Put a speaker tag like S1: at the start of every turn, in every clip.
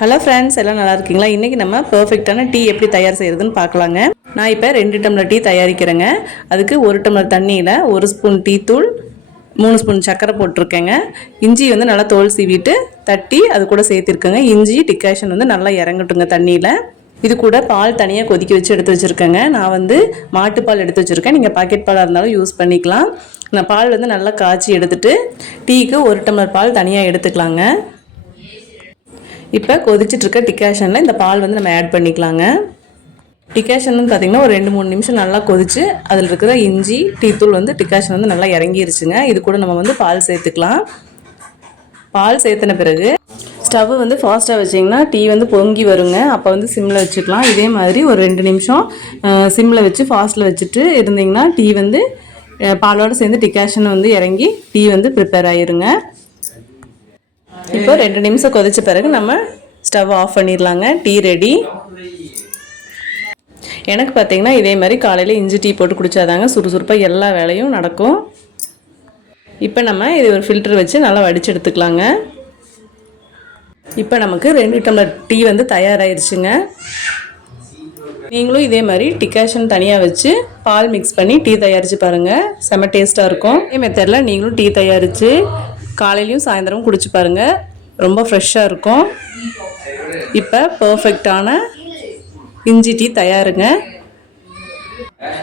S1: Hello friends எல்லாம் நல்லா இருக்கீங்களா? இன்றைக்கி நம்ம பர்ஃபெக்டான டீ எப்படி தயார் செய்கிறதுன்னு பார்க்கலாங்க. நான் இப்போ ரெண்டு டம்ளர் டீ தயாரிக்கிறேங்க. அதுக்கு ஒரு டம்ளர் தண்ணியில் ஒரு ஸ்பூன் டீ தூள் மூணு ஸ்பூன் சர்க்கரை போட்டிருக்கேங்க. இஞ்சி வந்து நல்லா தோல் சீவிட்டு தட்டி அது கூட சேர்த்துருக்கேங்க. இஞ்சி டிகாஷன் வந்து நல்லா இறங்கட்டுங்க தண்ணியில். இது கூட பால் தனியாக கொதிக்க வச்சு எடுத்து வச்சுருக்கேங்க. நான் வந்து மாட்டுப்பால் எடுத்து வச்சுருக்கேன். நீங்கள் பாக்கெட் பாலாக இருந்தாலும் யூஸ் பண்ணிக்கலாம். நான் பால் வந்து நல்லா காய்ச்சி எடுத்துகிட்டு டீக்கு ஒரு டம்ளர் பால் தனியாக எடுத்துக்கலாங்க. இப்போ கொதிச்சிட்டு இருக்க டிகாஷனில் இந்த பால் வந்து நம்ம ஆட் பண்ணிக்கலாங்க. டிகாஷன் வந்து பார்த்திங்கன்னா ஒரு ரெண்டு மூணு நிமிஷம் நல்லா கொதிச்சு அதில் இருக்கிற இஞ்சி டீத்தூள் வந்து டிகாஷன் வந்து நல்லா இறங்கிருச்சுங்க. இது கூட நம்ம வந்து பால் சேர்த்துக்கலாம். பால் சேர்த்துன பிறகு ஸ்டவ் வந்து ஃபாஸ்ட்டாக வச்சிங்கன்னா டீ வந்து பொங்கி வருங்க. அப்போ வந்து சிம்மில் வச்சுக்கலாம். இதே மாதிரி ஒரு ரெண்டு நிமிஷம் சிம்மில் வச்சு ஃபாஸ்ட்டில் வச்சுட்டு இருந்தீங்கன்னா டீ வந்து பாலோடு சேர்ந்து டிகாஷன் வந்து இறங்கி டீ வந்து ப்ரிப்பேர் ஆயிருங்க. இப்போ ரெண்டு நிமிஷம் கொதிச்ச பிறகு நம்ம ஸ்டவ் ஆஃப் பண்ணிடலாங்க. Tea ready. எனக்கு பார்த்தீங்கன்னா இதே மாதிரி காலையில் இஞ்சி டீ போட்டு குடித்தாதாங்க சுறுசுறுப்பாக எல்லா வேலையும் நடக்கும். இப்போ நம்ம இது ஒரு ஃபில்டர் வச்சு நல்லா வடிச்சு எடுத்துக்கலாங்க. இப்போ நமக்கு ரெண்டு டம்ளர் டீ வந்து தயாராகிருச்சுங்க நீங்களும் இதே மாதிரி டிகாஷன் தனியாக வச்சு பால் மிக்ஸ் பண்ணி டீ தயாரித்து பாருங்கள் செம்ம டேஸ்ட்டாக இருக்கும். இதே மெத்தடில் நீங்களும் டீ தயாரித்து காலையிலையும் சாயந்தரமும் குடிச்சு பாருங்கள் ரொம்ப ஃப்ரெஷ்ஷாக இருக்கும். இப்போ பர்ஃபெக்டான இஞ்சி டீ தயாருங்க.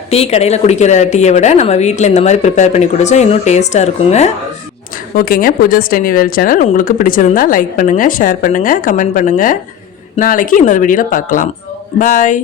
S1: டீ கடையில் குடிக்கிற டீயை விட நம்ம வீட்டில் இந்த மாதிரி ப்ரிப்பேர் பண்ணி குடித்தா இன்னும் டேஸ்ட்டாக இருக்குங்க. ஓகேங்க பூஜா ஸ்டெனிவேல் சேனல் உங்களுக்கு பிடிச்சிருந்தா லைக் பண்ணுங்கள் ஷேர் பண்ணுங்கள் கமெண்ட் பண்ணுங்கள் நாளைக்கு இன்னொரு வீடியோவில் பார்க்கலாம். பாய்